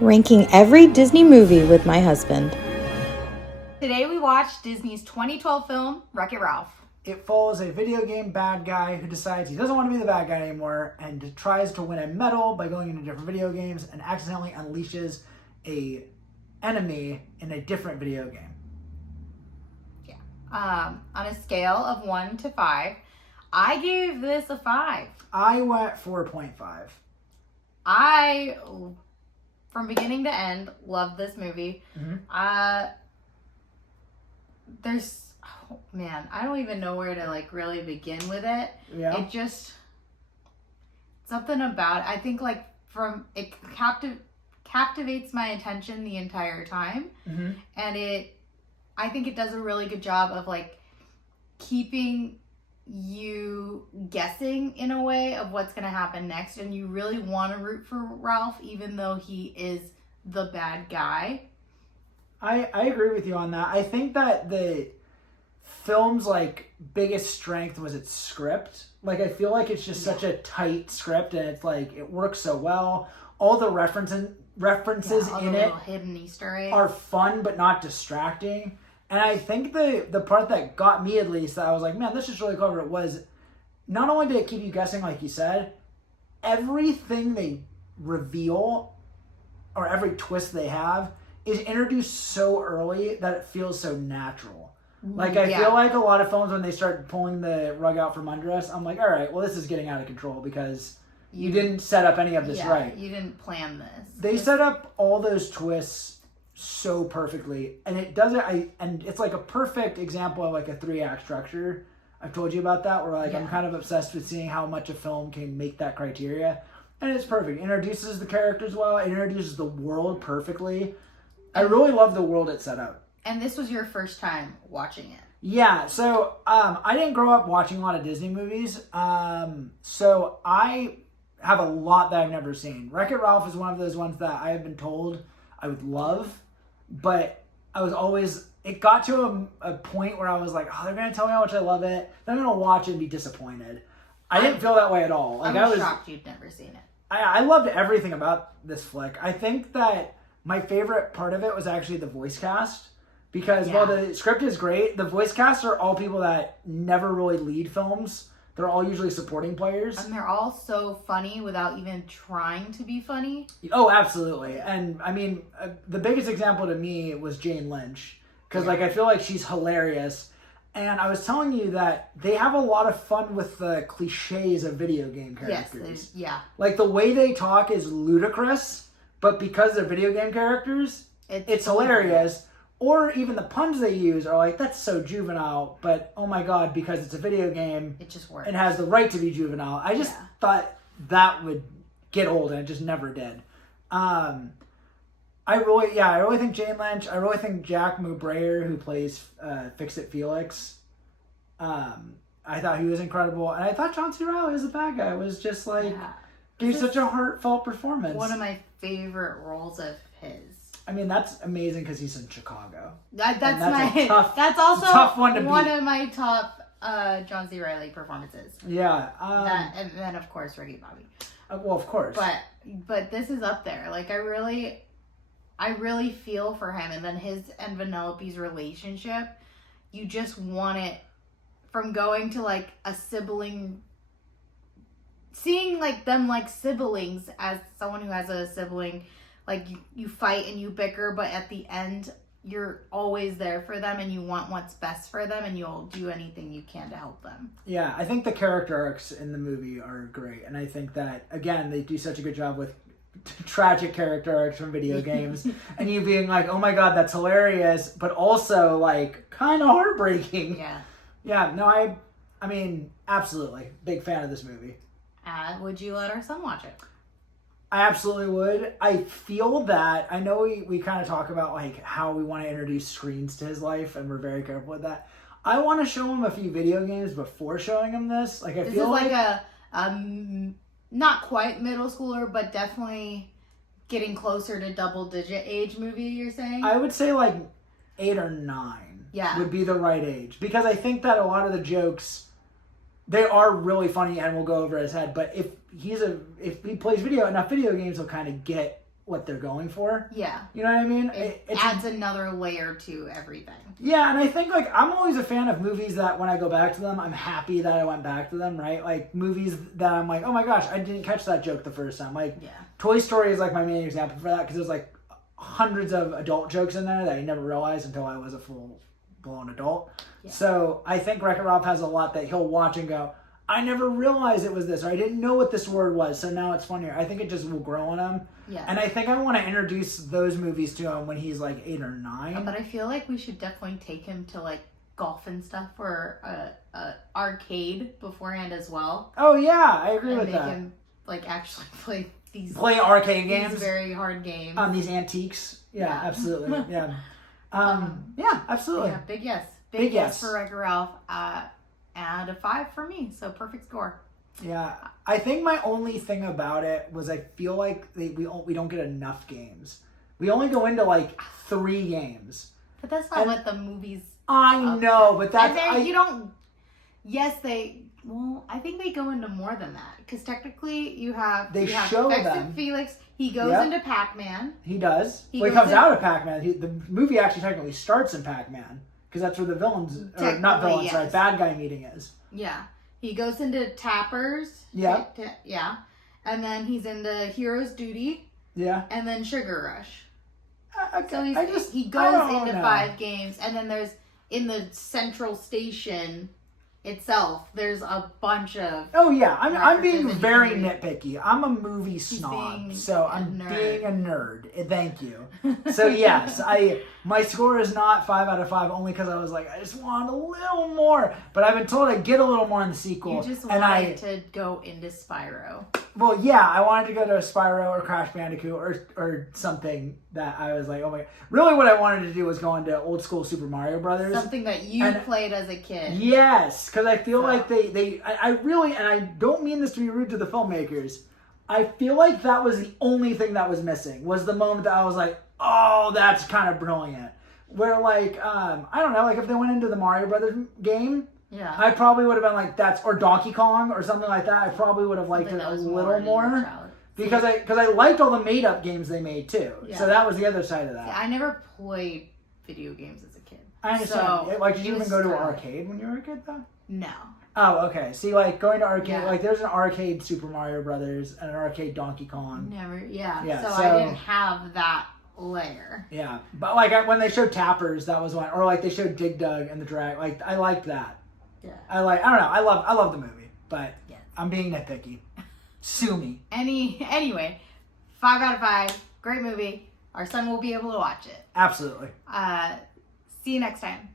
ranking every Disney movie with my husband. Today we watched Disney's 2012 film, Wreck-It Ralph. It follows a video game bad guy who decides he doesn't want to be the bad guy anymore and tries to win a medal by going into different video games and accidentally unleashes a enemy in a different video game. On a scale of 1 to 5, I gave this a 5. I went 4.5. I, from beginning to end, loved this movie. Mm-hmm. There's, oh man, I don't even know where to really begin with it. Yeah. It just, something about it, I think it captivates my attention the entire time. Mm-hmm. And I think it does a really good job of keeping you guessing in a way of what's going to happen next, and you really want to root for Ralph even though he is the bad guy. I agree with you on that. I think that the film's biggest strength was its script. I feel like it's just such a tight script, and it's it works so well. All the references all in the it little hidden Easter eggs are fun but not distracting. And I think the part that got me, at least, that I was like, man, this is really clever, was not only did it keep you guessing, like you said, everything they reveal or every twist they have is introduced so early that it feels so natural. I feel like a lot of films, when they start pulling the rug out from under us, I'm like, all right, well, this is getting out of control because you didn't set up any of this right. You didn't plan this. They set up all those twists so perfectly, and it does it. And it's a perfect example of a 3-act structure. I've told you about that, where I'm kind of obsessed with seeing how much a film can make that criteria, and it's perfect. It introduces the characters well. It introduces the world perfectly. I really love the world it set out. And this was your first time watching it. Yeah, so I didn't grow up watching a lot of Disney movies, so I have a lot that I've never seen. Wreck-It Ralph is one of those ones that I have been told I would love, but I was always, it got to a point where I was like, oh, they're going to tell me how much I love it, then I'm going to watch it and be disappointed. I didn't feel that way at all. I was shocked you'd never seen it. I loved everything about this flick. I think that my favorite part of it was actually the voice cast. Because while the script is great, the voice cast are all people that never really lead films. They're all usually supporting players. And they're all so funny without even trying to be funny. Oh, absolutely. And I mean, the biggest example to me was Jane Lynch. Because I feel like she's hilarious. And I was telling you that they have a lot of fun with the cliches of video game characters. Yes, the way they talk is ludicrous, but because they're video game characters, it's hilarious. Or even the puns they use are that's so juvenile, but oh my god, because it's a video game, it just works. It has the right to be juvenile. I just thought that would get old, and it just never did. I really think Jane Lynch, I really think Jack Mubrayer, who plays Fix-It Felix, I thought he was incredible, and I thought John C. Reilly as the bad guy was just gave such a heartfelt performance. One of my favorite roles of his. I mean, that's amazing because he's in Chicago. That's also tough one to beat. One of my top John C. Reilly performances. Yeah. And then, of course, Ricky Bobby. Well, of course. But this is up there. I really feel for him. And then his and Vanellope's relationship, you just want it from going to a sibling, seeing them siblings as someone who has a sibling. You fight and you bicker, but at the end, you're always there for them and you want what's best for them and you'll do anything you can to help them. Yeah, I think the character arcs in the movie are great. And I think that, again, they do such a good job with tragic character arcs from video games. And you being oh my god, that's hilarious, but also, kind of heartbreaking. Yeah. Yeah, no, I mean, absolutely. Big fan of this movie. Would you let our son watch it? I absolutely would. I feel that, I know we kind of talk about how we want to introduce screens to his life, and we're very careful with that. I want to show him a few video games before showing him this. I this feel is a not quite middle schooler, but definitely getting closer to double-digit age movie, you're saying? I would say 8 or 9 would be the right age. Because I think that a lot of the jokes, they are really funny and will go over his head. But if he plays enough video games, he'll kind of get what they're going for. Yeah. You know what I mean? It adds another layer to everything. Yeah, and I think like I'm always a fan of movies that when I go back to them, I'm happy that I went back to them, right? Like movies that I'm like, oh my gosh, I didn't catch that joke the first time. Like Toy Story is like my main example for that because there's like hundreds of adult jokes in there that I never realized until I was a full-blown adult. Yeah. So I think Wreck-It Ralph has a lot that he'll watch and go, I never realized it was this, or I didn't know what this word was, so now it's funnier. I think it just will grow on him. Yeah. And I think I want to introduce those movies to him when he's like 8 or 9. But I feel like we should definitely take him to like golf and stuff or arcade beforehand as well. Oh yeah, I agree with that. And make him like actually play arcade games, these very hard games, these antiques. Yeah. Absolutely. Yeah. Yeah, absolutely. Yeah, big yes for Wreck-It Ralph. And a 5 for me, so perfect score. Yeah, I think my only thing about it was I feel like we don't get enough games. We only go into like 3 games. But that's not what the movie's. I know, but that's and then you don't. Yes, they. Well, I think they go into more than that because technically you have. They have show Festive them. Felix. He goes into Pac-Man. He does. He comes out of Pac-Man. The movie actually technically starts in Pac-Man because that's where the villains, or not villains, sorry, bad guy meeting is. Yeah. He goes into Tappers. Yeah. Yeah. And then he's into Hero's Duty. Yeah. And then Sugar Rush. So he goes into 5 games, and then there's in the central station itself. There's a bunch of. Oh yeah, I'm being very nitpicky. I'm a movie snob, so I'm being a nerd. Thank you. So yes, my score is not 5 out of 5 only because I was like I just want a little more, but I've been told I get a little more in the sequel. You just wanted to go into Spyro. Well, yeah, I wanted to go to Spyro or Crash Bandicoot or something that I was like, oh my god. Really what I wanted to do was go into old school Super Mario Brothers. Something that you played as a kid. Yes, because I feel like I really, and I don't mean this to be rude to the filmmakers, I feel like that was the only thing that was missing, was the moment that I was like, oh, that's kind of brilliant. Where like, I don't know, like if they went into the Mario Brothers game, yeah, I probably would have been like, or Donkey Kong or something like that. I probably would have liked it a little more because I liked all the made up games they made too. Yeah. So that was the other side of that. Yeah, I never played video games as a kid. I understand. So, like, did you even go to an arcade when you were a kid though? No. Oh, okay. See, like going to arcade, like there's an arcade Super Mario Brothers and an arcade Donkey Kong. Never, yeah. So I didn't have that layer. Yeah, but like when they showed Tappers, that was one, or like they showed Dig Dug and the Drag. Like I liked that. Yeah. I don't know. I love the movie, but I'm being nitpicky. Sue me. Anyway, 5 out of 5. Great movie. Our son will be able to watch it. Absolutely. See you next time.